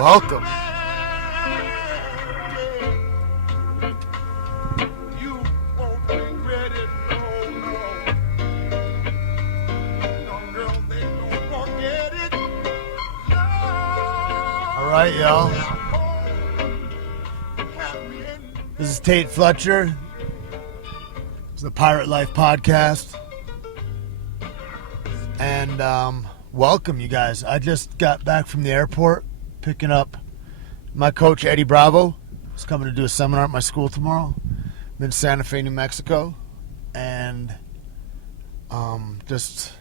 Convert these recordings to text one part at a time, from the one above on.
Welcome. You won't regret it, no. Young girls, they don't forget it. All right, y'all. This is Tait Fletcher. It's the Pirate Life Podcast. And welcome, you guys. I just got back from the airport picking up my coach, Eddie Bravo. He's coming to do a seminar at my school tomorrow. I'm in Santa Fe, New Mexico. And just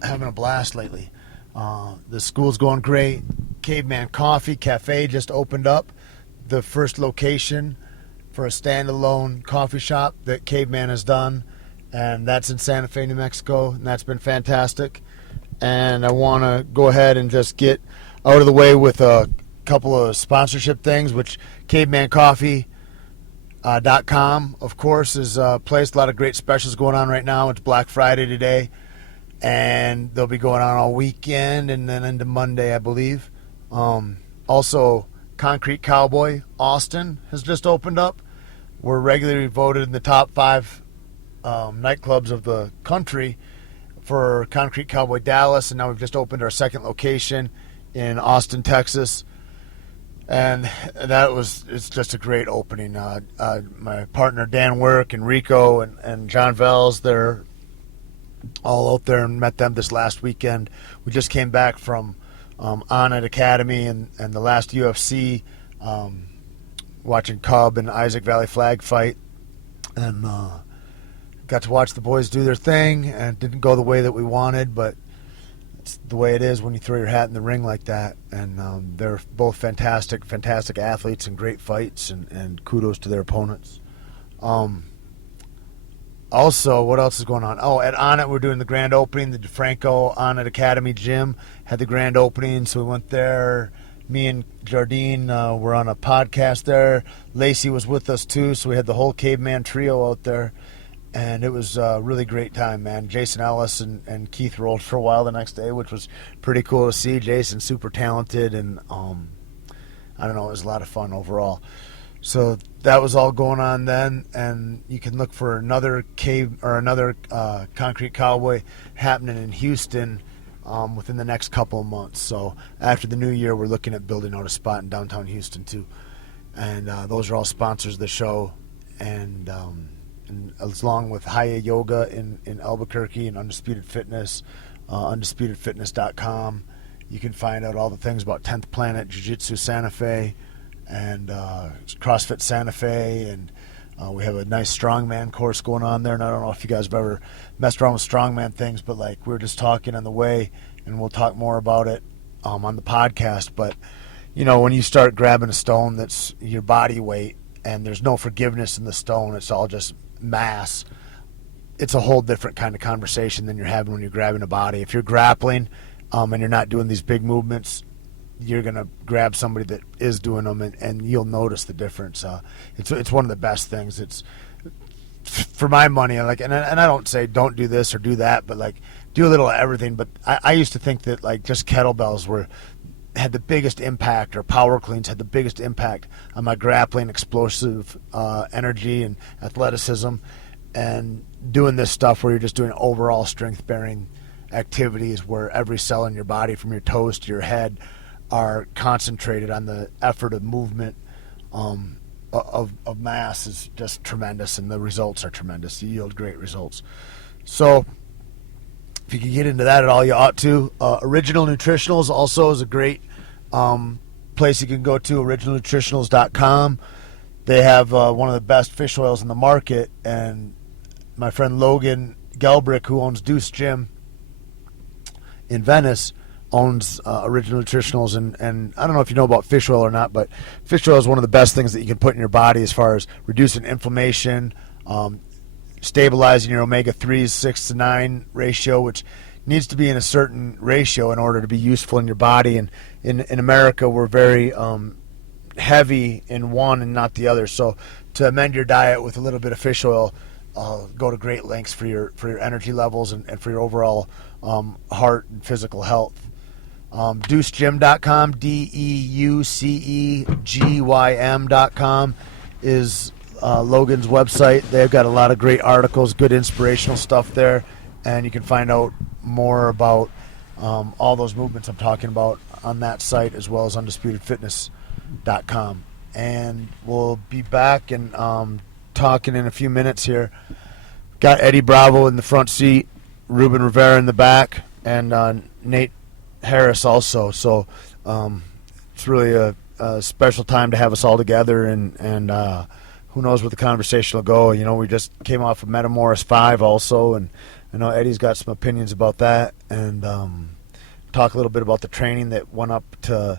having a blast lately. The school's going great. Caveman Coffee Cafe just opened up. The first location for a standalone coffee shop that Caveman has done. And that's in Santa Fe, New Mexico. And that's been fantastic. And I want to go ahead and just get out of the way with a couple of sponsorship things, which CavemanCoffee.com, of course, is placed. A lot of great specials going on right now. It's Black Friday today. And they'll be going on all weekend and then into Monday, I believe. Also, Concrete Cowboy Austin has just opened up. We're regularly voted in the top 5 nightclubs of the country for Concrete Cowboy Dallas, and now we've just opened our second location in Austin, Texas. And it's just a great opening. My partner Dan Work and Rico and John Vels, they're all out there and met them this last weekend. We just came back from On It Academy and the last UFC, watching Cub and Isaac Valley Flag fight, and got to watch the boys do their thing, and it didn't go the way that we wanted, but it's the way it is when you throw your hat in the ring like that. And they're both fantastic athletes and great fights, and kudos to their opponents. Also, what else is going on? Oh, at On It, we're doing the grand opening. The DeFranco On It Academy gym had the grand opening, so we went there. Me and Jardine were on a podcast there. Lacey was with us, too, so we had the whole Caveman trio out there. And it was a really great time, man. Jason Ellis and Keith rolled for a while the next day, which was pretty cool to see. Jason's super talented, and I don't know, it was a lot of fun overall. So that was all going on then, and you can look for another Concrete Cowboy happening in Houston within the next couple of months. So after the new year, we're looking at building out a spot in downtown Houston too. And those are all sponsors of the show, and along with Haya Yoga in Albuquerque and Undisputed Fitness, UndisputedFitness.com. You can find out all the things about 10th Planet Jiu-Jitsu Santa Fe and CrossFit Santa Fe, and we have a nice strongman course going on there. And I don't know if you guys have ever messed around with strongman things, but like we were just talking on the way, and we'll talk more about it on the podcast. But you know, when you start grabbing a stone that's your body weight and there's no forgiveness in the stone, it's all just mass, it's a whole different kind of conversation than you're having when you're grabbing a body. If you're grappling and you're not doing these big movements, you're going to grab somebody that is doing them, and you'll notice the difference. It's one of the best things. It's, for my money, like, and I don't say don't do this or do that, but like do a little of everything. But I used to think that like just kettlebells had the biggest impact, or power cleans had the biggest impact on my grappling, explosive energy and athleticism, and doing this stuff where you're just doing overall strength bearing activities where every cell in your body from your toes to your head are concentrated on the effort of movement of mass is just tremendous, and the results are tremendous. You yield great results. So if you can get into that at all, you ought to. Original Nutritionals also is a great place you can go to, originalnutritionals.com. They have one of the best fish oils in the market, and my friend Logan Gelbrick, who owns Deuce Gym in Venice, owns Original Nutritionals, and I don't know if you know about fish oil or not, but fish oil is one of the best things that you can put in your body as far as reducing inflammation, stabilizing your omega-3s 6 to 9 ratio, which needs to be in a certain ratio in order to be useful in your body. And in America, we're very heavy in one and not the other. So to amend your diet with a little bit of fish oil, go to great lengths for your energy levels and for your overall heart and physical health. DeuceGym.com, DeuceGym.com is Logan's website. They've got a lot of great articles, good inspirational stuff there, and you can find out more about all those movements I'm talking about on that site, as well as UndisputedFitness.com. And we'll be back and talking in a few minutes here. Got Eddie Bravo in the front seat, Ruben Rivera in the back, and Nate Harris also. So it's really a special time to have us all together, and who knows where the conversation will go. You know, we just came off of Metamoris 5 also, and I know Eddie's got some opinions about that, and talk a little bit about the training that went up to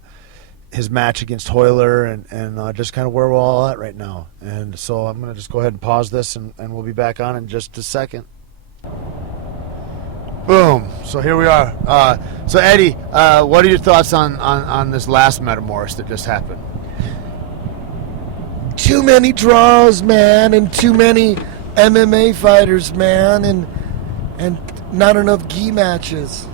his match against Hoyler, and just kind of where we're all at right now. And so I'm going to just go ahead and pause this, and we'll be back on in just a second. Boom. So here we are. So Eddie, what are your thoughts on this last Metamoris that just happened? Too many draws, man, and too many MMA fighters, man, and not enough gi matches.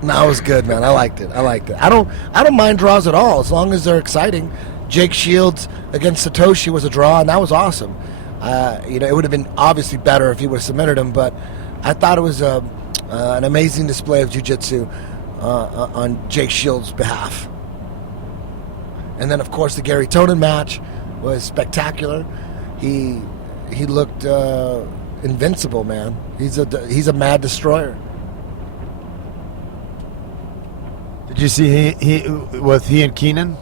No, it was good, man. I liked it. I don't mind draws at all, as long as they're exciting. Jake Shields against Satoshi was a draw, and that was awesome. It would have been obviously better if he would have submitted him, but I thought it was an amazing display of jiu-jitsu on Jake Shields' behalf. And then, of course, the Gary Tonin match was spectacular. He looked invincible, man. He's a mad destroyer. Did you see he and Keenan?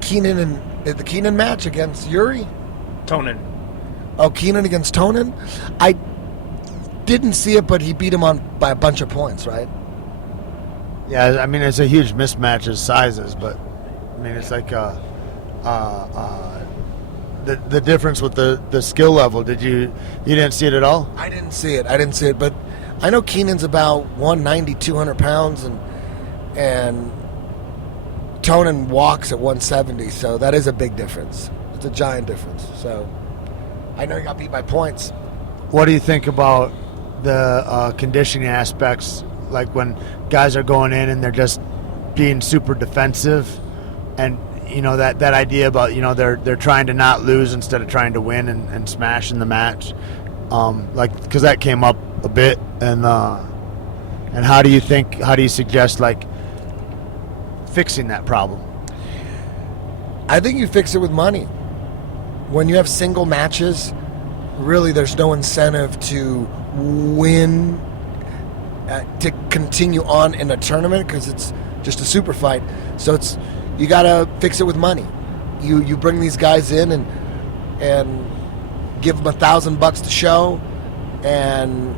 Keenan and the Keenan match against Yuri? Tonin. Oh, Keenan against Tonin? I didn't see it, but he beat him by a bunch of points, right? Yeah, I mean, it's a huge mismatch of sizes, but I mean, it's like the difference with the skill level. You didn't see it at all? I didn't see it, but I know Keenan's about 190, 200 pounds, and Tonin walks at 170, so that is a big difference. It's a giant difference. So I know he got beat by points. What do you think about the conditioning aspects, like when guys are going in and they're just being super defensive, and you know that idea about, you know, they're trying to not lose instead of trying to win and smash in the match, because that came up a bit, and how do you suggest like fixing that problem? I think you fix it with money. When you have single matches, really there's no incentive to win, to continue on in a tournament, because it's just a super fight. So you gotta fix it with money. You bring these guys in and give them $1,000 to show, and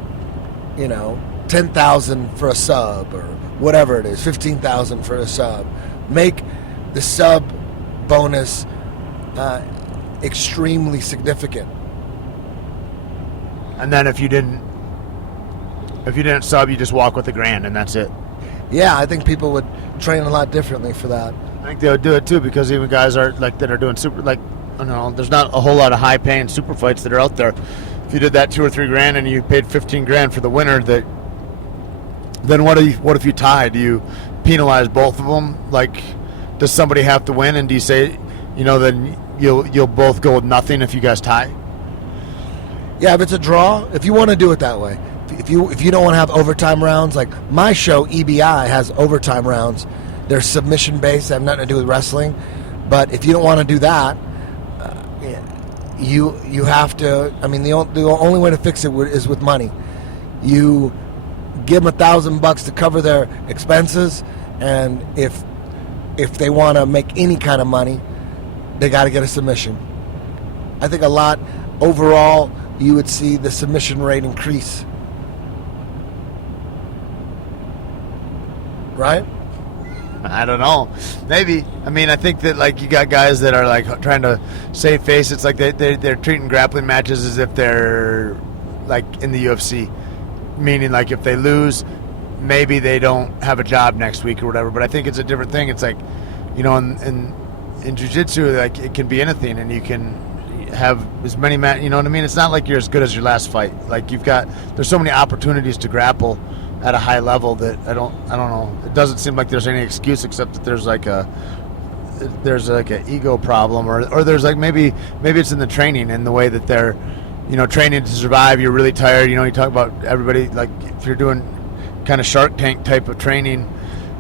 10,000 for a sub, or whatever it is, 15,000 for a sub. Make the sub bonus extremely significant. And then if you didn't sub, you just walk with $1,000 and that's it. Yeah, I think people would train a lot differently for that. I think they would do it too, because even guys that are doing super, there's not a whole lot of high paying super fights that are out there. If you did that $2,000 or $3,000 and you paid $15,000 for the winner, then what if you tie? Do you penalize both of them? Like, does somebody have to win, and do you say, then you'll both go with nothing if you guys tie? Yeah, if it's a draw, if you want to do it that way. If you don't want to have overtime rounds, like my show EBI has overtime rounds. They're submission based, they have nothing to do with wrestling. But if you don't want to do that, you have to. I mean, the only way to fix it is with money. You give them $1,000 to cover their expenses, and if they want to make any kind of money, they got to get a submission. I think a lot overall, you would see the submission rate increase. Right? I don't know. Maybe. I mean, I think that you got guys that are trying to save face. It's like they're treating grappling matches as if they're in the UFC, meaning if they lose, maybe they don't have a job next week or whatever. But I think it's a different thing. It's in jiu-jitsu, it can be anything, and you can. have as many you know what I mean? It's not like you're as good as your last fight. Like there's so many opportunities to grapple at a high level that I don't know. It doesn't seem like there's any excuse except that there's like an ego problem, or there's like maybe it's in the training, in the way that they're, training to survive. You're really tired. You talk about everybody, like if you're doing kind of Shark Tank type of training,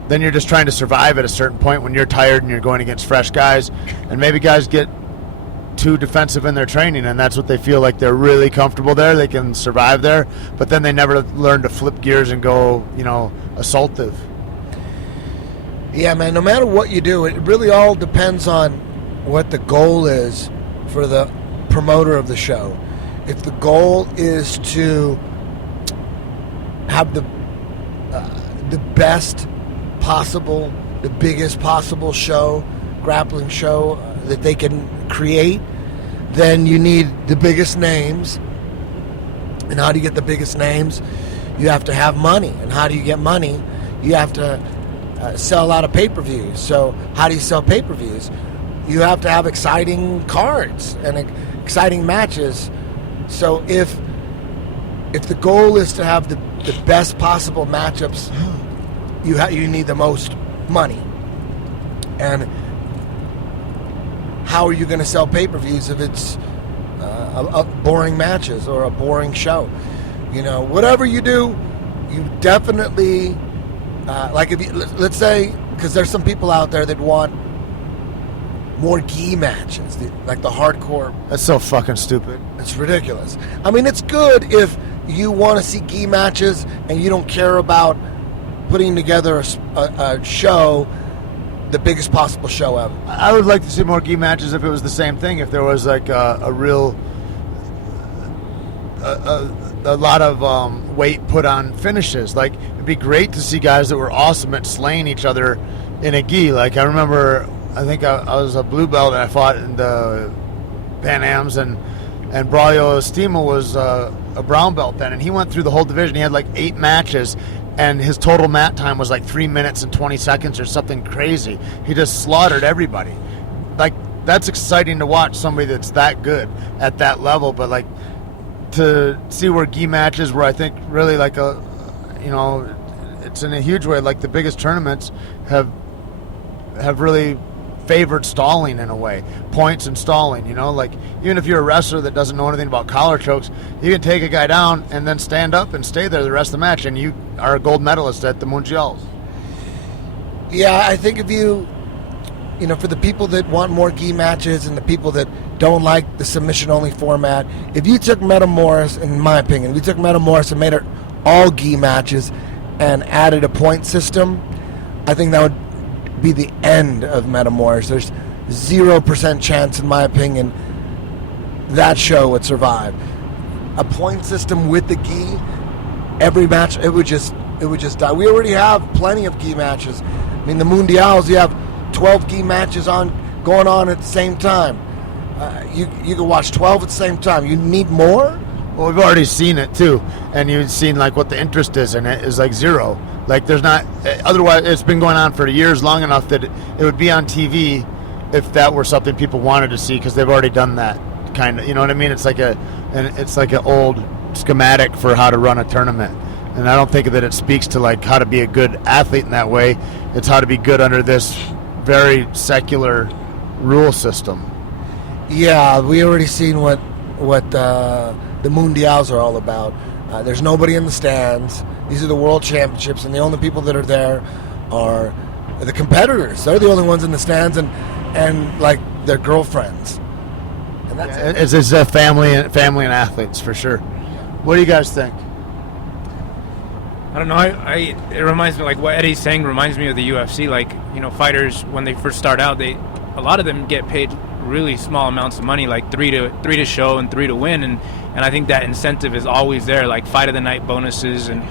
then you're just trying to survive at a certain point when you're tired and you're going against fresh guys, and maybe guys get too defensive in their training, and that's what they feel like they're really comfortable there. They can survive there, but then they never learn to flip gears and go, assaultive. Yeah, man, no matter what you do, it really all depends on what the goal is for the promoter of the show. If the goal is to have the best possible, the biggest possible show, grappling show that they can create, then you need the biggest names. And how do you get the biggest names? You have to have money. And how do you get money? You have to sell a lot of pay-per-views. So how do you sell pay-per-views? You have to have exciting cards and exciting matches. So if the goal is to have the best possible matchups, you need the most money. And how are you going to sell pay-per-views if it's a boring matches or a boring show? Whatever you do, you definitely like if you, let's say, because there's some people out there that want more gi matches, like the hardcore. That's so fucking stupid. It's ridiculous. I mean, it's good if you want to see gi matches and you don't care about putting together a show, the biggest possible show ever. I would like to see more gi matches if it was the same thing. If there was like a real a lot of weight put on finishes. Like, it'd be great to see guys that were awesome at slaying each other in a gi. Like, I remember, I think I was a blue belt and I fought in the Pan Ams, and Braulio Estima was a brown belt then, and he went through the whole division. He had like 8 matches, and his total mat time was like 3 minutes and 20 seconds or something crazy. He just slaughtered everybody. Like, that's exciting to watch somebody that's that good at that level. But like, to see where gi matches were, I think really like it's in a huge way, like the biggest tournaments have really favored stalling in a way, points and stalling. Like, even if you're a wrestler that doesn't know anything about collar chokes, you can take a guy down and then stand up and stay there the rest of the match, and you are a gold medalist at the Mundials. Yeah, I think if you for the people that want more gi matches and the people that don't like the submission-only format, if you took Metamoris, in my opinion, we took Metamoris and made it all gi matches and added a point system, I think that would be the end of Metamoris. There's 0% chance, in my opinion, that show would survive. A point system with the gi, every match, it would just die. We already have plenty of gi matches. I mean, the Mundials, you have 12 gi matches going on at the same time. You can watch 12 at the same time. You need more? Well, we've already seen it too, and you've seen like what the interest is in it is like zero. Like, there's not. Otherwise, it's been going on for years, long enough that it would be on TV if that were something people wanted to see, because they've already done that kind of. You know what I mean? It's like an old schematic for how to run a tournament, and I don't think that it speaks to like how to be a good athlete in that way. It's how to be good under this very secular rule system. Yeah, we already seen what the Mundials are all about. There's nobody in the stands. These are the World Championships, and the only people that are there are the competitors. They're the only ones in the stands, and like their girlfriends. And that's it. It's a family and athletes for sure. What do you guys think? I don't know. It reminds me, like what Eddie's saying reminds me of the UFC. Like, fighters, when they first start out, a lot of them get paid really small amounts of money, like three to show and 3 to win, and I think that incentive is always there, like fight of the night bonuses and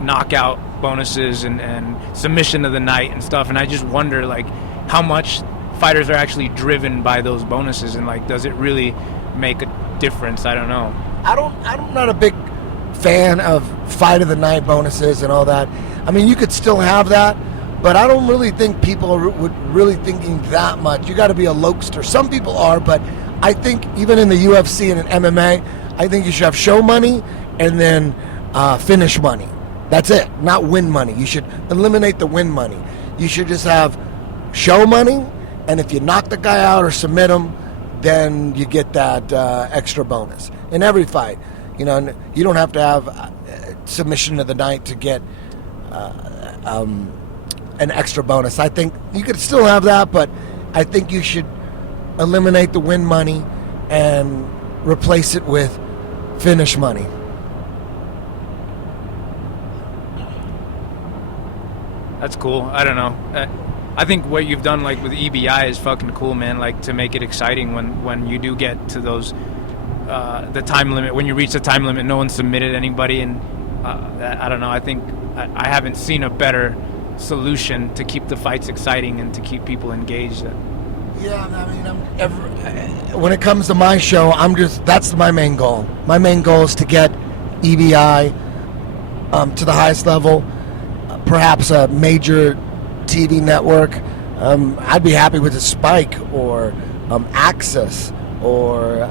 knockout bonuses and submission of the night and stuff. And I just wonder, like, how much fighters are actually driven by those bonuses, and like, does it really make a difference? I don't know. I'm not a big fan of fight of the night bonuses and all that. I mean, you could still have that, but I don't really think people are really thinking that much. You got to be a lokester. Some people are, but I think even in the UFC and in MMA, I think you should have show money and then finish money. That's it, not win money. You should eliminate the win money. You should just have show money, and if you knock the guy out or submit him, then you get that extra bonus. In every fight, you know, you don't have to have submission of the night to get an extra bonus. I think you could still have that, but I think you should eliminate the win money and replace it with finish money. That's cool. I don't know. I think what you've done, like with EBI, is fucking cool, man. Like to make it exciting when you do get to those the time limit. When you reach the time limit, no one submitted anybody, and I don't know. I think I haven't seen a better solution to keep the fights exciting and to keep people engaged. Yeah, I mean, when it comes to my show, that's my main goal. My main goal is to get EBI to the highest level, perhaps a major TV network. I'd be happy with a Spike or Access or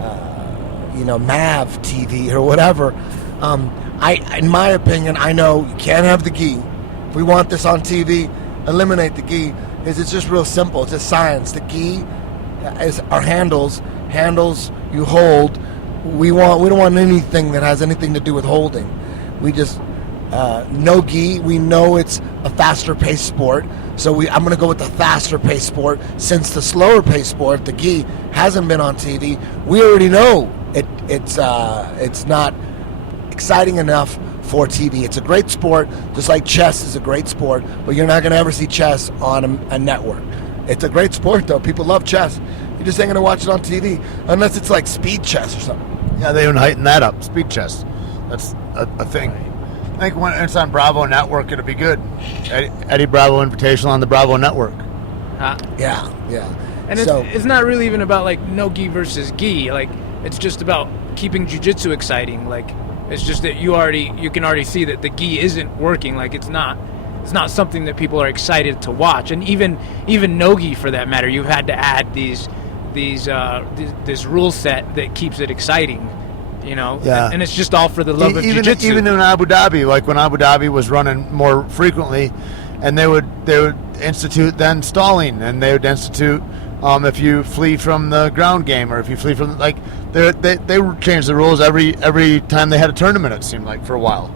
Mav TV or whatever. In my opinion, I know you can't have the gi. If we want this on TV, eliminate the gi. It's just real simple. It's just science. The gi is our handles you hold. We don't want anything that has anything to do with holding. We just no gi. We know it's a faster paced sport, so I'm going to go with the faster paced sport. Since the slower paced sport, the gi, hasn't been on TV, we already know it's not exciting enough for TV. It's a great sport, just like chess is a great sport, but you're not going to ever see chess on a network. It's a great sport, though. People love chess. You just ain't going to watch it on TV unless it's like speed chess or something. Yeah, they even heighten that up. Speed chess. That's a thing. I think when it's on Bravo Network, it'll be good. Eddie Bravo Invitational on the Bravo Network. Yeah. And it's not really even about like no gi versus gi. Like it's just about keeping jiu-jitsu exciting. Like it's just that you can already see that the gi isn't working. Like it's not something that people are excited to watch. And even no gi for that matter, you've had to add this rule set that keeps it exciting. You know, yeah. And it's just all for the love of jiu-jitsu. Even in Abu Dhabi, like when Abu Dhabi was running more frequently, and they would institute then stalling, and they would institute if you flee from the ground game or if you flee from they would change the rules every time they had a tournament. It seemed like for a while.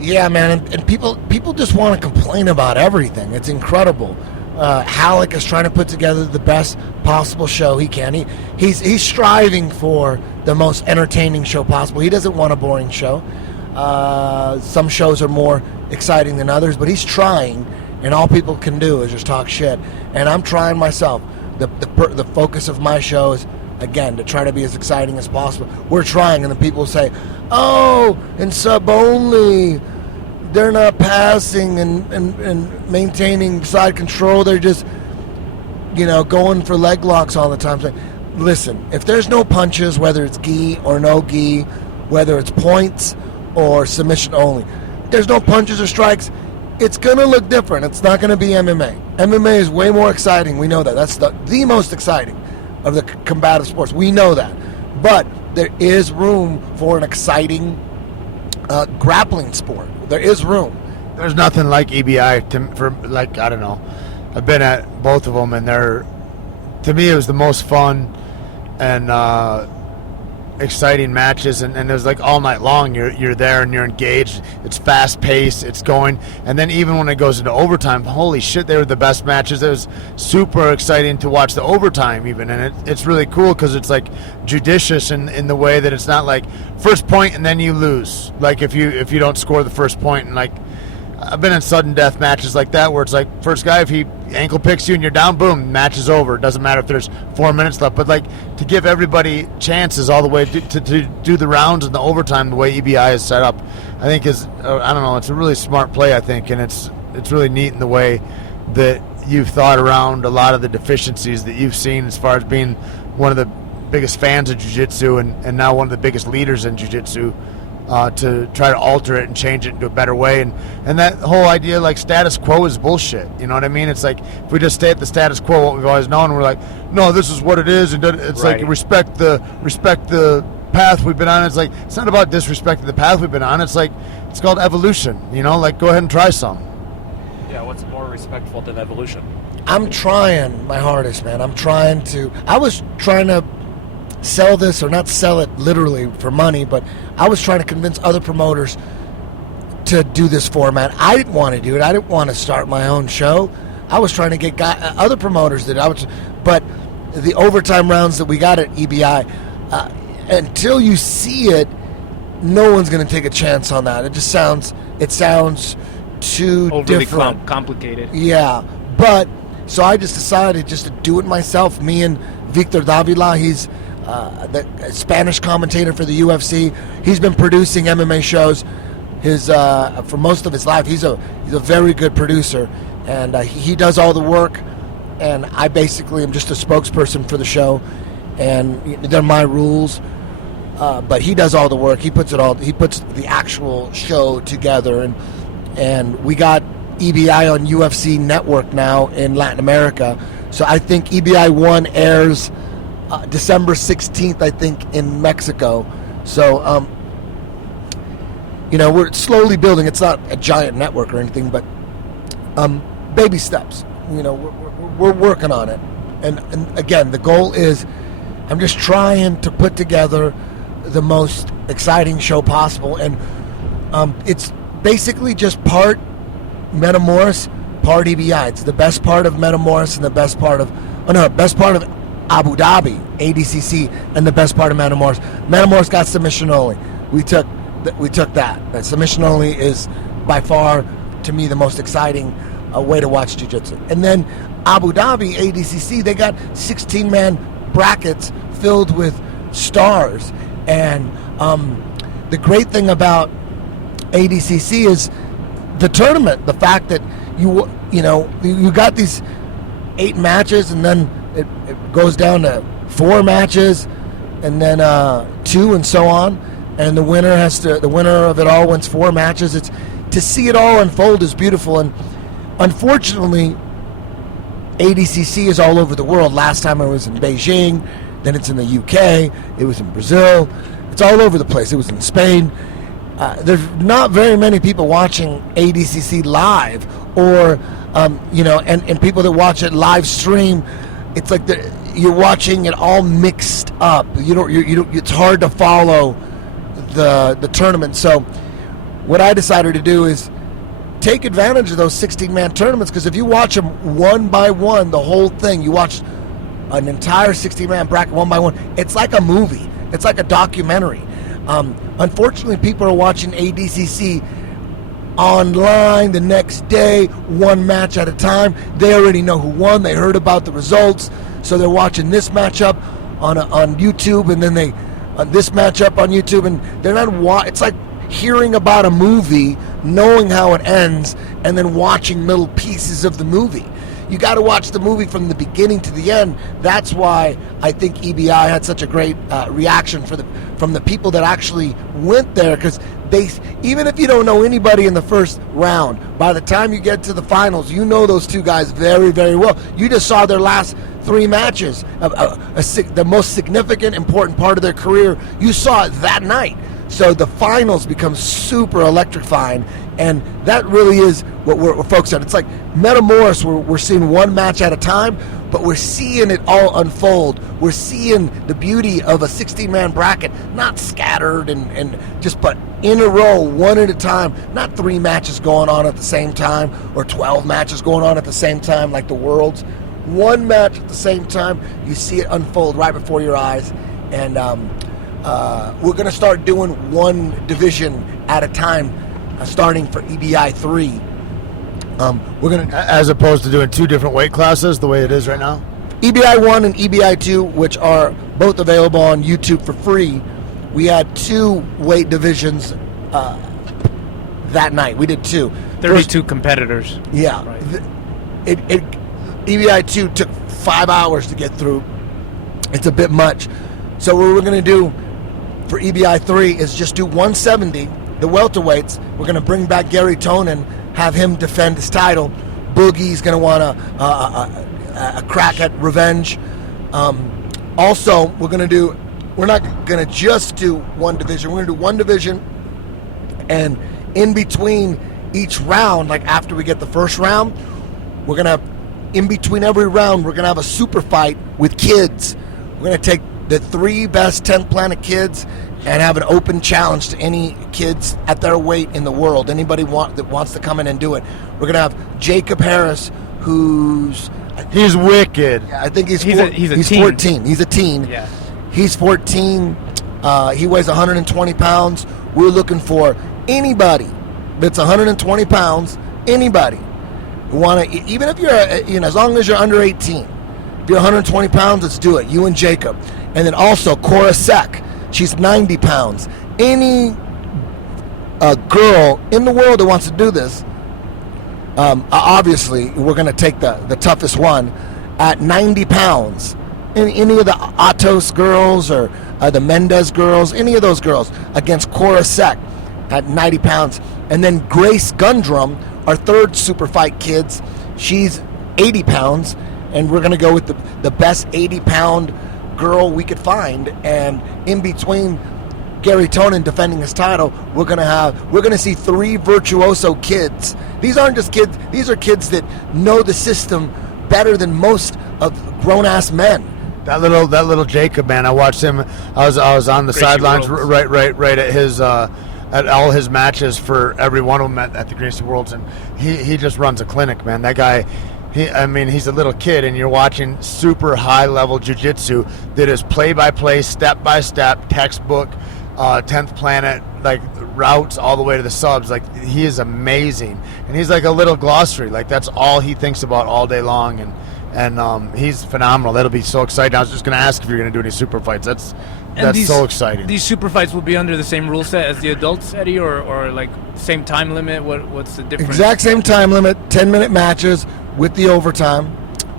Yeah, man, and people just want to complain about everything. It's incredible. Halleck is trying to put together the best possible show he can. He's striving for the most entertaining show possible. He doesn't want a boring show. Some shows are more exciting than others, but he's trying, and all people can do is just talk shit. And I'm trying myself. The focus of my show is, again, to try to be as exciting as possible. We're trying, and the people say, oh, in sub only, they're not passing and maintaining side control. They're just, going for leg locks all the time. So, listen, if there's no punches, whether it's gi or no gi, whether it's points or submission only, there's no punches or strikes, it's going to look different. It's not going to be MMA. MMA is way more exciting. We know that. That's the most exciting of the combative sports. We know that. But there is room for an exciting grappling sport. There is room. There's nothing like EBI for I don't know. I've been at both of them, and to me, it was the most fun and exciting matches, and it was like all night long. You're there and you're engaged. It's fast paced. It's going, and then even when it goes into overtime, holy shit, they were the best matches. It was super exciting to watch the overtime even, and it's really cool because it's like judicious in the way that it's not like first point and then you lose. Like if you don't score the first point, and like I've been in sudden death matches like that where it's like first guy, if he ankle picks you and you're down, boom, match is over. It doesn't matter if there's 4 minutes left, but like to give everybody chances all the way to do the rounds and the overtime the way EBI is set up, I think is I don't know, it's a really smart play, I think, and it's really neat in the way that you've thought around a lot of the deficiencies that you've seen as far as being one of the biggest fans of jiu-jitsu and now one of the biggest leaders in jiu-jitsu to try to alter it and change it into a better way. And that whole idea, like, status quo is bullshit. You know what I mean? It's like, if we just stay at the status quo, what we've always known, we're like, no, this is what it is. And it's Right. like, respect the path we've been on. It's like, it's not about disrespecting the path we've been on. It's like, it's called evolution. You know, like, go ahead and try some. Yeah, what's more respectful than evolution? I'm trying my hardest, man. I was trying to sell this, or not sell it literally for money, but I was trying to convince other promoters to do this format. I didn't want to do it. I didn't want to start my own show. I was trying to get other promoters but the overtime rounds that we got at EBI, until you see it, no one's going to take a chance on that. It sounds too Overly different. complicated. Yeah, but so I just decided just to do it myself. Me and Victor Davila, he's the Spanish commentator for the UFC. He's been producing MMA shows for most of his life. He's a very good producer, and he does all the work. And I basically am just a spokesperson for the show, and they're my rules. But he does all the work. He puts the actual show together, and we got EBI on UFC Network now in Latin America. So I think EBI 1 airs December 16th, I think, in Mexico. So, we're slowly building. It's not a giant network or anything, but baby steps. We're working on it. And again, the goal is I'm just trying to put together the most exciting show possible. And it's basically just part Metamoris, part EBI. It's the best part of Metamoris and the best part of Abu Dhabi, ADCC, and the best part of Metamoris. Metamoris got submission only. We took that. Submission only is by far, to me, the most exciting way to watch jiu-jitsu. And then Abu Dhabi, ADCC, they got 16-man brackets filled with stars. And the great thing about ADCC is the tournament. The fact that you got these 8 matches, and then it goes down to 4 matches, and then 2, and so on. And the winner of it all wins 4 matches. It's to see it all unfold is beautiful. And unfortunately, ADCC is all over the world. Last time I was in Beijing, then it's in the UK, it was in Brazil, it's all over the place. It was in Spain. There's not very many people watching ADCC live, or and people that watch it live stream. It's like you're watching it all mixed up. It's hard to follow the tournament. So what I decided to do is take advantage of those 16-man tournaments, because if you watch them one by one, the whole thing, you watch an entire 16-man bracket one by one, it's like a movie. It's like a documentary. Unfortunately, people are watching ADCC online the next day, one match at a time. They already know who won. They heard about the results, so they're watching this matchup on YouTube, and then this matchup on YouTube, and they're not. It's like hearing about a movie, knowing how it ends, and then watching little pieces of the movie. You got to watch the movie from the beginning to the end. That's why I think EBI had such a great reaction from the people that actually went there, because even if you don't know anybody in the first round, by the time you get to the finals, you know those 2 guys very, very well. You just saw their last 3 matches, the most significant, important part of their career. You saw it that night. So the finals become super electrifying, and that really is what we're focused on. It's like Metamoris, we're seeing one match at a time, but we're seeing it all unfold. We're seeing the beauty of a 16-man bracket, not scattered and just, but in a row, one at a time, not 3 matches going on at the same time, or 12 matches going on at the same time like the Worlds. One match at the same time, you see it unfold right before your eyes. And we're going to start doing one division at a time, starting for EBI 3. We're going to, as opposed to doing 2 different weight classes the way it is right now. EBI 1 and EBI 2, which are both available on YouTube for free. We had 2 weight divisions that night. We did 2. 32 competitors. Yeah. Right. EBI 2 took 5 hours to get through. It's a bit much. So what we're going to do for EBI 3 is just do 170, the welterweights. We're going to bring back Gary Tonin, have him defend his title. Boogie's going to want a crack at revenge. Also, we're not going to just do one division. We're going to do one division, and in between each round, like after we get the first round, we're going to, in between every round, we're going to have a super fight with kids. We're going to take the 3 best 10th Planet kids and have an open challenge to any kids at their weight in the world. Anybody that wants to come in and do it. We're going to have Jacob Harris, who's... He's wicked. I think he's He's a teen. 14. He's a teen. Yeah. He's 14. He weighs 120 pounds. We're looking for anybody that's 120 pounds, anybody who want to, even if you're, as long as you're under 18, if you're 120 pounds, let's do it. You and Jacob. And then also Cora Sek. She's 90 pounds. Any girl in the world that wants to do this, obviously, we're going to take the toughest one at 90 pounds. Any of the Atos girls or the Mendez girls, any of those girls against Cora Sek at 90 pounds. And then Grace Gundrum, our third super fight kids, she's 80 pounds. And we're going to go with the best 80-pound girl we could find. And in between Gary Tonin defending his title, we're gonna see 3 virtuoso kids. These aren't just kids; these are kids that know the system better than most of grown-ass men. That little Jacob, man, I watched him. I was on the Gracie sidelines, Worlds. right at his at all his matches for every one of them at the Gracie Worlds, and he just runs a clinic, man. That guy. He's a little kid, and you're watching super high-level jiu-jitsu that is play-by-play, step-by-step, textbook, 10th Planet, like routes all the way to the subs. Like, he is amazing, and he's like a little glossary. Like, that's all he thinks about all day long, and he's phenomenal. That'll be so exciting. I was just going to ask if you're going to do any super fights. That's so exciting. These super fights will be under the same rule set as the adults, Eddie, or like same time limit. What's the difference? Exact same time limit, 10-minute matches with the overtime.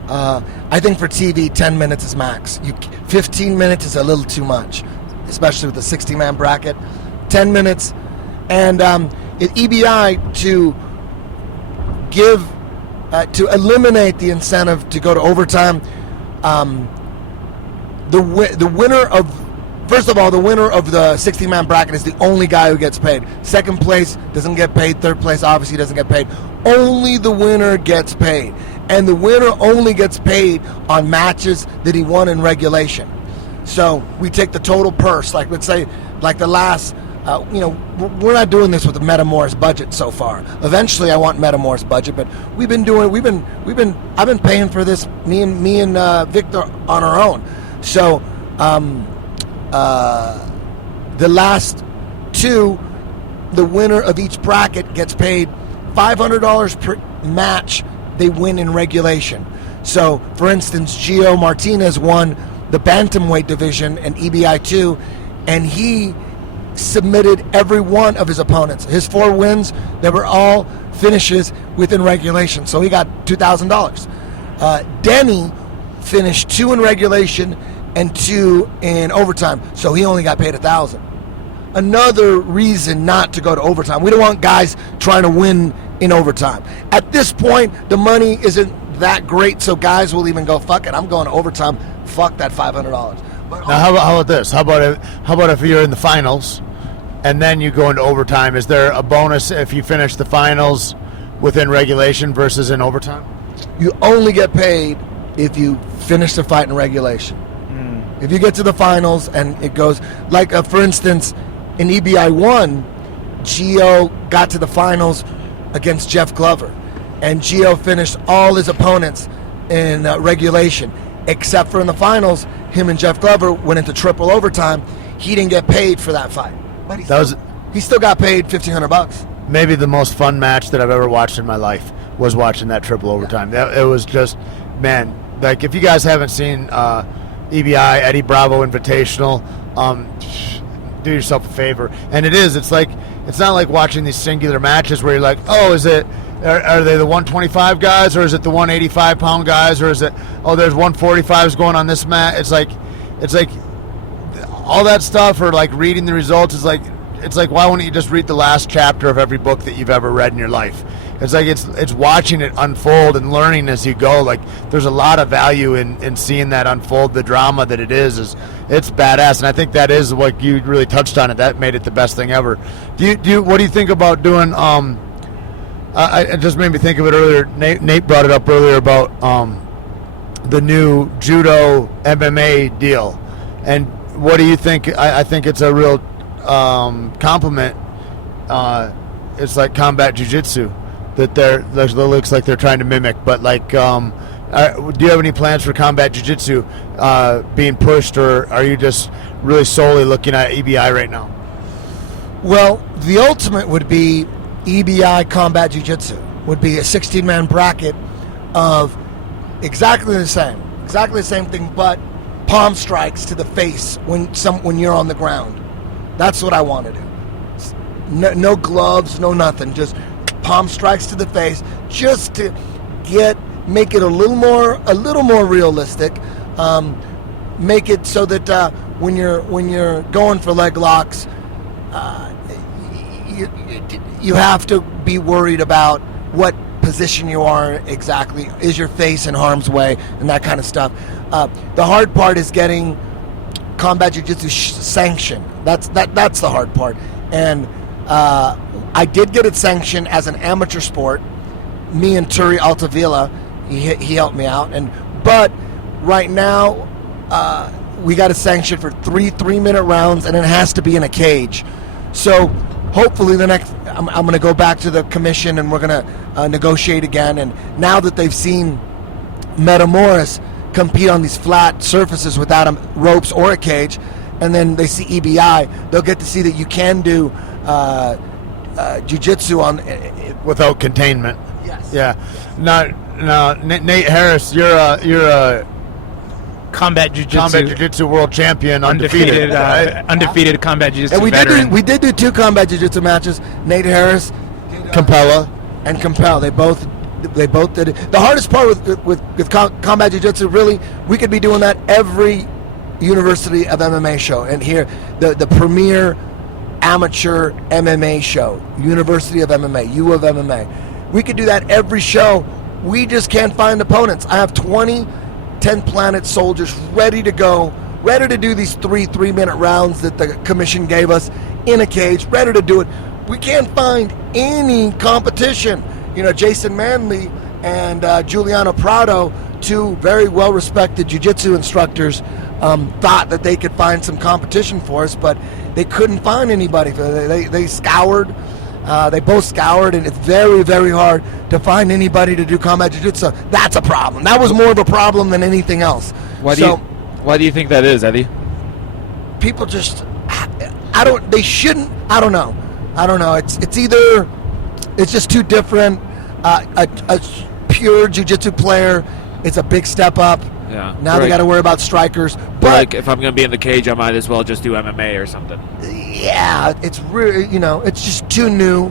I think for TV, 10 minutes is max. 15 minutes is a little too much, especially with the 60-man bracket. 10 minutes, and at EBI to eliminate the incentive to go to overtime. The winner of, first of all, the winner of the 60-man bracket is the only guy who gets paid. Second place doesn't get paid. Third place obviously doesn't get paid. Only the winner gets paid. And the winner only gets paid on matches that he won in regulation. So we take the total purse. Like, let's say, like the last, we're not doing this with the Metamorph's budget so far. Eventually I want Metamorph's budget, but I've been paying for this, me and Victor on our own. So the last 2, the winner of each bracket gets paid $500 per match they win in regulation. So, for instance, Gio Martinez won the bantamweight division in EBI 2, and he submitted every one of his opponents. His 4 wins, they were all finishes within regulation, so he got $2,000. Denny finished 2 in regulation and 2 in overtime, so he only got paid $1,000. Another reason not to go to overtime. We don't want guys trying to win in overtime. At this point, the money isn't that great, so guys will even go, fuck it, I'm going to overtime. Fuck that $500. But Now, how about this? How about if you're in the finals and then you go into overtime? Is there a bonus if you finish the finals within regulation versus in overtime? you only get paid if you finish the fight in regulation. If you get to the finals and it goes, like for instance, in EBI 1, Gio got to the finals against Jeff Glover, and Gio finished all his opponents in regulation, except for in the finals, him and Jeff Glover went into triple overtime. He didn't get paid for that fight, but he still got paid $1,500. Maybe the most fun match that I've ever watched in my life was watching that triple overtime. It was just, man, like if you guys haven't seen EBI Eddie Bravo Invitational, do yourself a favor. And it's not like watching these singular matches where you're like, oh, are they the 125 guys, or is it the 185 pound guys, or is it, oh, there's 145s going on this mat? It's like all that stuff, or like reading the results, is like, it's like, why wouldn't you just read the last chapter of every book that you've ever read in your life? It's like it's watching it unfold and learning as you go. Like, there's a lot of value in seeing that unfold. The drama that it is it's badass, and I think that is what you really touched on. It that made it the best thing ever. What do you think about doing? It just made me think of it earlier. Nate brought it up earlier about the new judo MMA deal, and what do you think? I think it's a real compliment. It's like combat jiu-jitsu that that looks like they're trying to mimic, but like, do you have any plans for combat jiu-jitsu being pushed, or are you just really solely looking at EBI right now? Well, the ultimate would be EBI combat jiu-jitsu. Would be a 16-man bracket of exactly the same thing, but palm strikes to the face when you're on the ground. That's what I want to do. No gloves, no nothing. Just palm strikes to the face, just to make it a little more realistic. Make it so that when you're going for leg locks, you have to be worried about what position you are exactly. Is your face in harm's way and that kind of stuff. The hard part is getting combat jiu-jitsu sanctioned. That's the hard part. And I did get it sanctioned as an amateur sport. Me and Turi Altavilla, he helped me out. But right now, we got it sanctioned for 3-minute rounds, and it has to be in a cage. So hopefully I'm going to go back to the commission, and we're going to negotiate again. And now that they've seen Metamoris compete on these flat surfaces without ropes or a cage, and then they see EBI, they'll get to see that you can do jiu-jitsu without containment. Yes. Yeah. Now, Nate Harris, you're a combat jiu-jitsu world champion, undefeated, right? Undefeated combat jiu-jitsu And we did do 2 combat jiu-jitsu matches. Nate Harris, Capella, and Compel. They both did it. The hardest part with combat jiu-jitsu, really, we could be doing that every University of MMA show. And here, the premier amateur MMA show, University of MMA, U of MMA. We could do that every show. We just can't find opponents. I have 20 10 Planet soldiers ready to go, ready to do these 3-minute rounds that the commission gave us in a cage, ready to do it. We can't find any competition. You know, Jason Manley and Giuliano Prado, 2 very well-respected jiu-jitsu instructors, thought that they could find some competition for us, but they couldn't find anybody. They scoured. They both scoured, and it's very, very hard to find anybody to do combat jiu-jitsu. That's a problem. That was more of a problem than anything else. Why do you think that is, Eddie? People just, they shouldn't, I don't know. It's either, it's just too different. A pure jiu-jitsu player, it's a big step up. Yeah. Now they got to worry about strikers. But like, if I'm going to be in the cage, I might as well just do MMA or something. Yeah, it's really, it's just too new.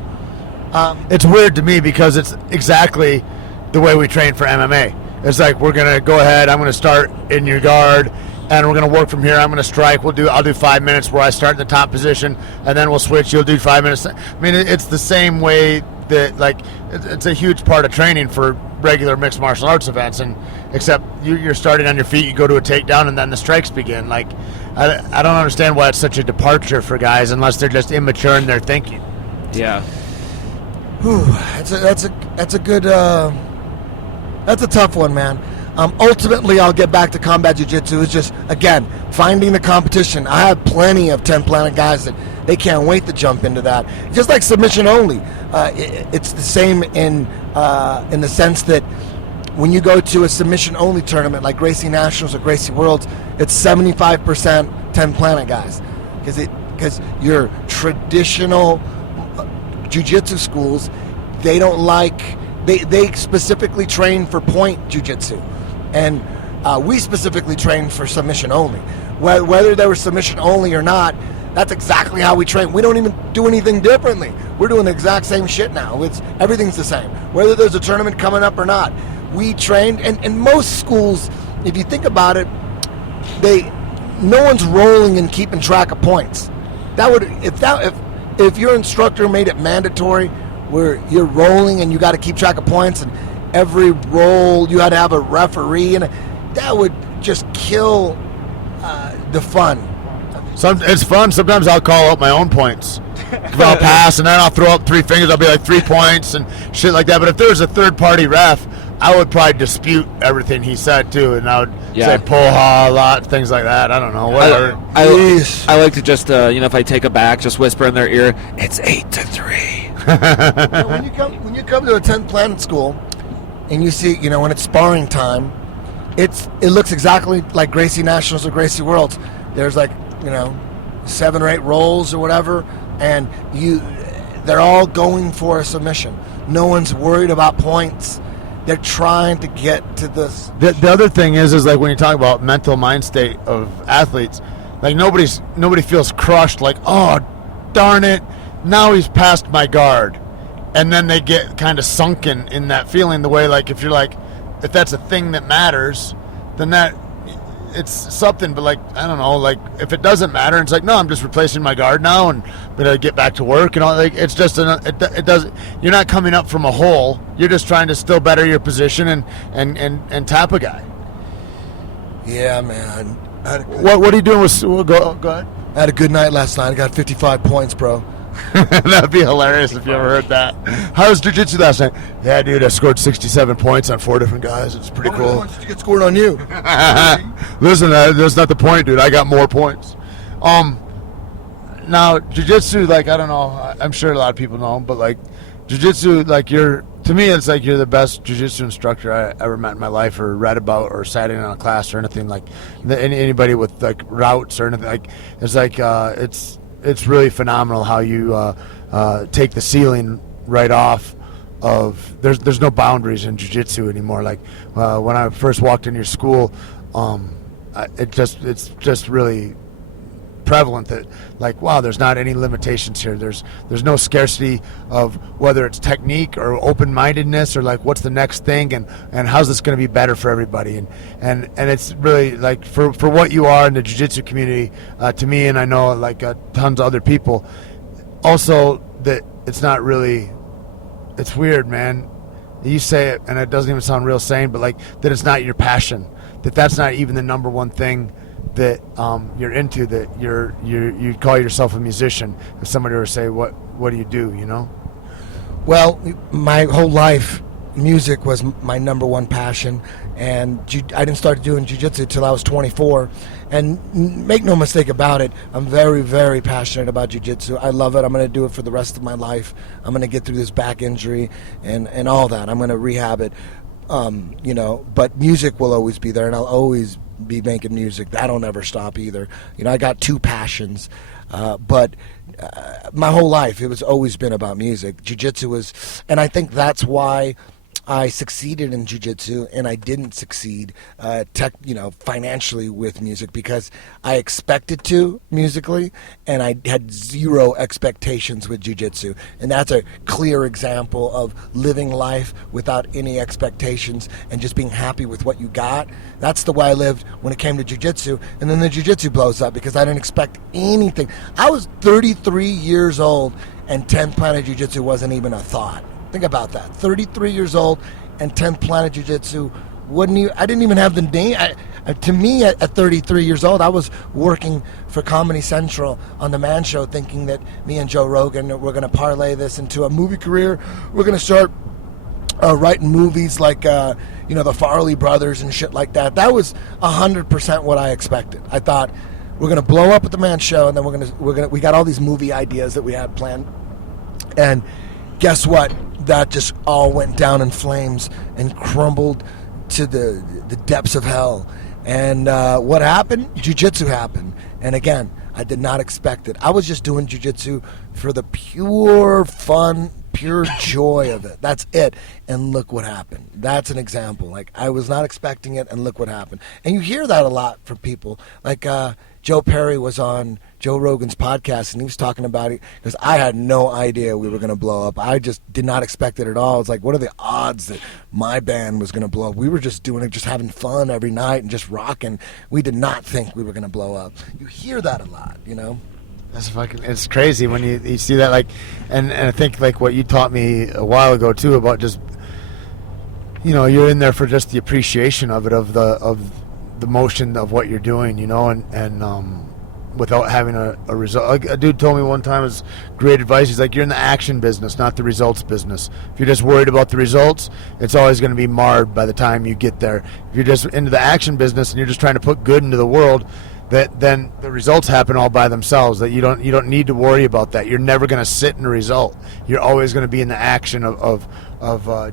It's weird to me because it's exactly the way we train for MMA. It's like, we're going to go ahead, I'm going to start in your guard, and we're going to work from here. I'm going to strike. I'll do 5 minutes where I start in the top position, and then we'll switch. You'll do 5 minutes. I mean, it's the same way that, like, it's a huge part of training for regular mixed martial arts events, and except you're starting on your feet, you go to a takedown, and then the strikes begin. Like, I don't understand why it's such a departure for guys unless they're just immature in their thinking. Yeah. Whew, that's a good that's a tough one, man. Ultimately, I'll get back to combat jiu-jitsu. It's just, again, finding the competition. I have plenty of 10 Planet guys that they can't wait to jump into that. Just like submission only, it's the same in the sense that when you go to a submission only tournament like Gracie Nationals or Gracie Worlds, it's 75% 10 Planet guys, because your traditional jiu-jitsu schools, they don't like. They specifically train for point jiu-jitsu, and we specifically train for submission only. Whether they were submission only or not, that's exactly how we train. We don't even do anything differently. We're doing the exact same shit now. Everything's the same. Whether there's a tournament coming up or not, we trained. And most schools, if you think about it, no one's rolling and keeping track of points. That would if your instructor made it mandatory where you're rolling and you got to keep track of points and every roll you had to have a referee, and that would just kill the fun. It's fun. Sometimes I'll call out my own points. I'll pass, and then I'll throw up 3 fingers. I'll be like 3 points and shit like that. But if there was a third-party ref, I would probably dispute everything he said, too. And I would say pull-ha a lot, things like that. I don't know, whatever. I like to just, if I take a back, just whisper in their ear, it's 8-3. When you come to a 10th Planet school and you see, when it's sparring time, it looks exactly like Gracie Nationals or Gracie Worlds. There's 7 or 8 rolls or whatever, and they're all going for a submission. No one's worried about points. They're trying to get to this. The other thing is like when you talk about mental mind state of athletes, like nobody feels crushed, like, oh, darn it, now he's past my guard. And then they get kind of sunken in that feeling, the way, like, if that's a thing that matters, then it's something. But, like, I don't know, like, if it doesn't matter, it's like, no, I'm just replacing my guard now and I'm gonna get back to work and all. Like, it's just it doesn't. You're not coming up from a hole. You're just trying to still better your position and tap a guy. Yeah, man. What are you doing with? Go ahead. I had a good night last night. I got 55 points, bro. That'd be hilarious if you ever heard that. How was jiu-jitsu last night? Yeah, dude, I scored 67 points on 4 different guys. It's pretty cool. How many points did you get scored on you? Listen, that's not the point, dude. I got more points. Now, jiu-jitsu, like, I don't know. I'm sure a lot of people know, but, like, jiu-jitsu, like, to me, it's like you're the best jiu-jitsu instructor I ever met in my life or read about or sat in on a class or anything. Like, anybody with, like, routes or anything. Like, it's like, it's really phenomenal how you take the ceiling right off of. There's no boundaries in jiu-jitsu anymore. Like when I first walked in your school, it's just really prevalent that, like, wow, there's not any limitations here. There's no scarcity of whether it's technique or open-mindedness or, like, what's the next thing and how's this going to be better for everybody, and it's really, like, for what you are in the jiu-jitsu community, to me, and I know, like, tons of other people also, that it's not really, it's weird, man. You say it and it doesn't even sound real sane, but, like, that it's not your passion, that's not even the number one thing that you're into, that you call yourself a musician. If somebody were to say, what do you do, Well, my whole life, music was my number one passion, and I didn't start doing jiu-jitsu till I was 24. And make no mistake about it, I'm very, very passionate about jiu-jitsu. I love it. I'm going to do it for the rest of my life. I'm going to get through this back injury and all that. I'm going to rehab it, but music will always be there, and I'll always be making music. That'll never stop either. I got 2 passions, but my whole life it was always been about music. Jiu-jitsu was, and I think that's why I succeeded in jiu-jitsu and I didn't succeed financially with music, because I expected to musically and I had 0 expectations with jiu-jitsu. And that's a clear example of living life without any expectations and just being happy with what you got. That's the way I lived when it came to jiu-jitsu. And then the jiu-jitsu blows up because I didn't expect anything. I was 33 years old and 10th Planet Jiu-Jitsu wasn't even a thought. Think about that. 33 years old and 10th Planet Jiu-Jitsu I didn't even have the name. To me, at 33 years old, I was working for Comedy Central on the Man Show, thinking that me and Joe Rogan were going to parlay this into a movie career. We're going to start writing movies like the Farley Brothers and shit like that. That was 100% what I expected. I thought we're going to blow up at the Man Show, and then we got all these movie ideas that we had planned, and guess what? That just all went down in flames and crumbled to the depths of hell. And what happened? Jiu-jitsu happened. And again, I did not expect it. I was just doing jiu-jitsu for the pure fun, pure joy of it. That's it. And look what happened. That's an example. Like, I was not expecting it, and look what happened. And you hear that a lot from people. Like, Joe Perry was on Joe Rogan's podcast, and he was talking about it because I had no idea we were going to blow up. I just did not expect it at all. It's like, what are the odds that my band was going to blow up? We were just doing it, just having fun every night and just rocking. We did not think we were going to blow up. You hear that a lot, you know? It's crazy when you see that, like, and I think like what you taught me a while ago too about just, you know, you're in there for just the appreciation of it, of the motion of what you're doing, you know, and without having a result. A dude told me one time, is great advice. He's like, you're in the action business, not the results business. If you're just worried about the results, it's always going to be marred by the time you get there. If you're just into the action business and you're just trying to put good into the world, then the results happen all by themselves. That you don't need to worry about that. You're never going to sit in a result. You're always going to be in the action of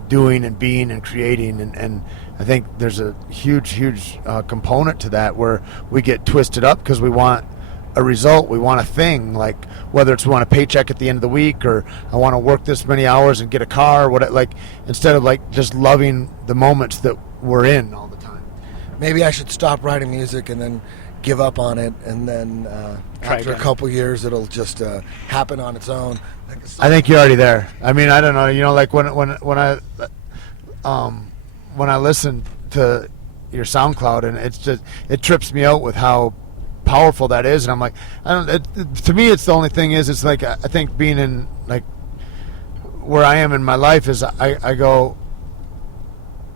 doing and being and creating. And I think there's a huge component to that where we get twisted up because we want a result. We want a thing, like whether it's we want a paycheck at the end of the week, or I want to work this many hours and get a car, or what, like, instead of like just loving the moments that we're in all the time. Maybe I should stop writing music and then give up on it, and then after a couple years it'll just happen on its own. I think you're already there. I mean, I don't know, you know, like when I listen to your SoundCloud, and it's just, it trips me out with how powerful that is, and I'm like, to me it's the only thing is, it's like, I think being in like where I am in my life is I go,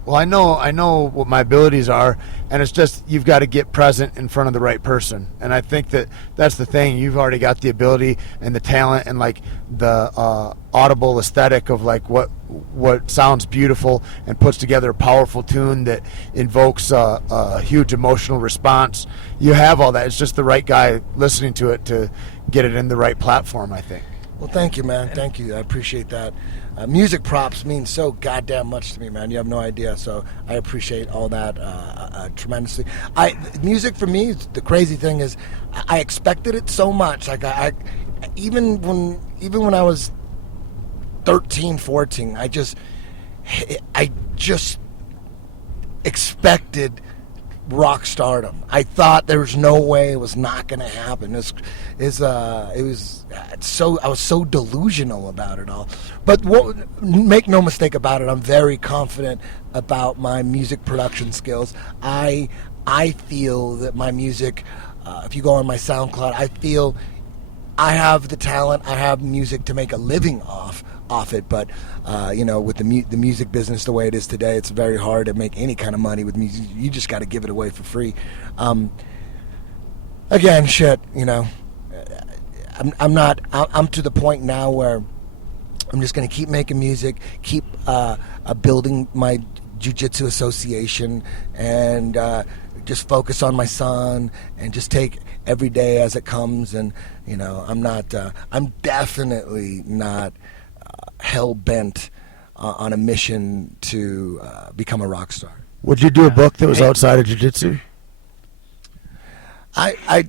well, I know what my abilities are, and it's just you've got to get present in front of the right person. And I think that's the thing. You've already got the ability and the talent and like the audible aesthetic of like what sounds beautiful and puts together a powerful tune that invokes a huge emotional response. You have all that. It's just the right guy listening to it to get it in the right platform, I think. Well, thank you, man. Thank you. I appreciate that. Music props mean so goddamn much to me, man. You have no idea. So I appreciate all that tremendously. Music for me, the crazy thing is, I expected it so much. Like even when I was 13, 14, I just expected rock stardom. I thought there was no way it was not going to happen. I was so delusional about it all. But make no mistake about it, I'm very confident about my music production skills. I feel that my music, if you go on my SoundCloud, I feel I have the talent, I have music to make a living off it, but you know, with the music business the way it is today, it's very hard to make any kind of money with music. You just got to give it away for free. Again, shit, you know, I'm to the point now where I'm just going to keep making music, keep building my jiu-jitsu association, and just focus on my son, and just take every day as it comes. And you know, I'm definitely not hell-bent on a mission to become a rock star. Would you do a book that was outside of jiu-jitsu? I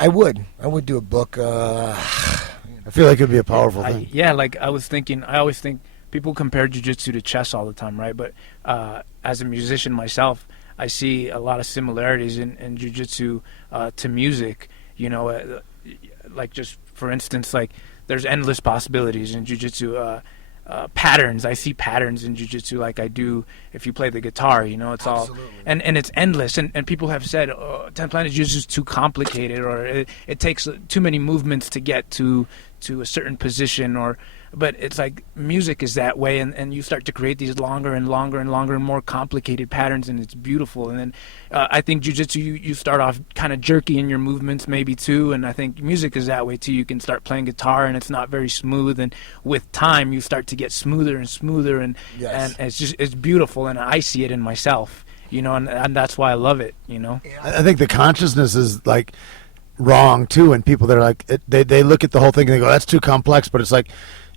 would do a book. I feel like it'd be a powerful thing. Like I always think people compare jiu-jitsu to chess all the time, right? But as a musician myself, I see a lot of similarities in jiu-jitsu to music. You know, like just for instance, like there's endless possibilities in jiu-jitsu. Patterns. I see patterns in jiu-jitsu like I do if you play the guitar, you know, it's Absolutely. All and it's endless, and people have said 10 Planet Jiu-Jitsu is too complicated, or it takes too many movements to get to a certain position, but it's like music is that way, and you start to create these longer and longer and longer and more complicated patterns, and it's beautiful. And then I think jiu-jitsu, you start off kind of jerky in your movements maybe too, and I think music is that way too. You can start playing guitar and it's not very smooth, and with time you start to get smoother and smoother, and yes. And it's beautiful, and I see it in myself, you know, and that's why I love it, you know. I think the consciousness is like wrong too, and people that are like they look at the whole thing and they go, that's too complex. But it's like,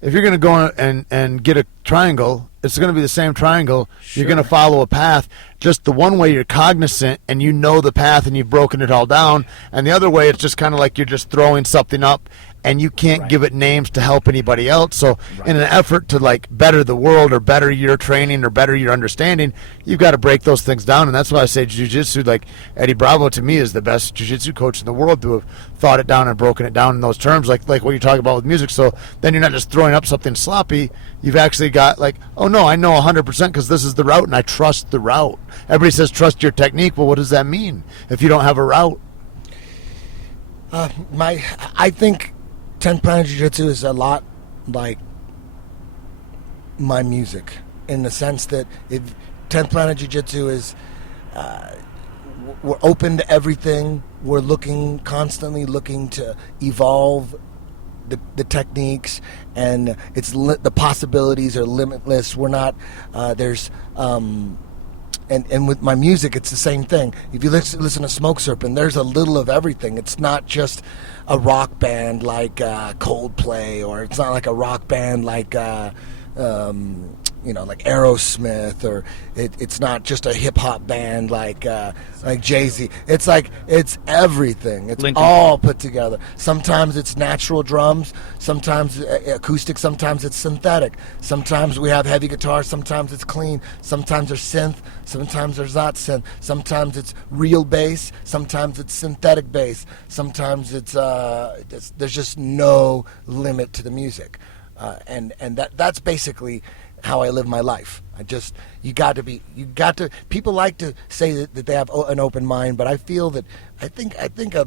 if you're going to go and get a triangle, it's going to be the same triangle. Sure. You're going to follow a path. Just the one way you're cognizant and you know the path and you've broken it all down, and the other way it's just kind of like you're just throwing something up and you can't give it names to help anybody else. So in an effort to like better the world or better your training or better your understanding, you've got to break those things down. And that's why I say jiu-jitsu, like Eddie Bravo to me is the best jiu-jitsu coach in the world to have thought it down and broken it down in those terms, like what you're talking about with music. So then you're not just throwing up something sloppy. You've actually got like, oh no, I know 100% because this is the route and I trust the route. Everybody says trust your technique. Well, what does that mean if you don't have a route? I think 10th Planet Jiu-Jitsu is a lot like my music in the sense that if 10th Planet Jiu-Jitsu is we're open to everything. We're constantly looking to evolve the techniques, and the possibilities are limitless. We're not and with my music, it's the same thing. If you listen to Smoke Serpent, there's a little of everything. It's not just a rock band like Coldplay, or it's not like a rock band like like Aerosmith, or it's not just a hip hop band like Jay-Z. It's everything. It's all put together. Sometimes it's natural drums, sometimes acoustic, sometimes it's synthetic. Sometimes we have heavy guitar, sometimes it's clean, sometimes there's synth, sometimes there's not synth, sometimes it's real bass, sometimes it's synthetic bass, sometimes it's there's just no limit to the music. And that's basically how I live my life. People like to say that they have an open mind, but I think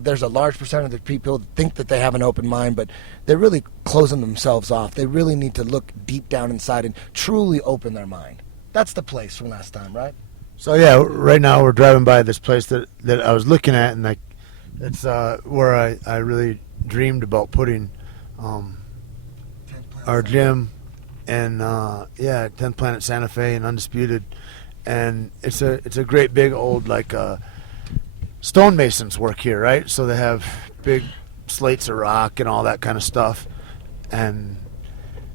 there's a large percentage of people that think that they have an open mind, but they're really closing themselves off. They really need to look deep down inside and truly open their mind. That's the place from last time, right? So yeah, right now we're driving by this place that I was looking at, and like it's where I really dreamed about putting our gym, and 10th Planet Santa Fe and Undisputed, and it's a great big old like stonemasons work here, right? So they have big slates of rock and all that kind of stuff, and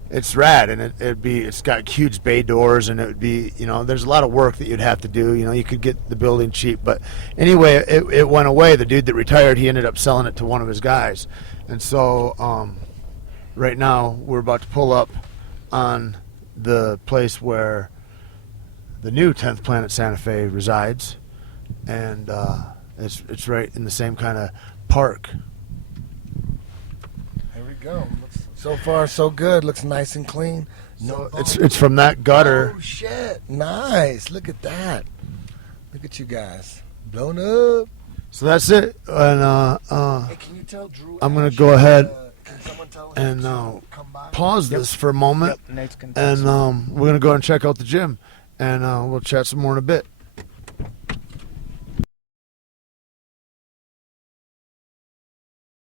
it's rad, and it's got huge bay doors, and it would be, there's a lot of work that you'd have to do. You could get the building cheap, but anyway, it went away. The dude that retired, he ended up selling it to one of his guys, and so right now we're about to pull up on the place where the new 10th Planet Santa Fe resides, and it's right in the same kind of park. There we go. So far, so good. Looks nice and clean. No, it's from that gutter. Oh shit! Nice. Look at that. Look at you guys. Blown up. So that's it. And hey, can you tell Drew? I'm gonna go ahead can someone tell and him to come by? pause this for a moment, and we're gonna go and check out the gym, and we'll chat some more in a bit.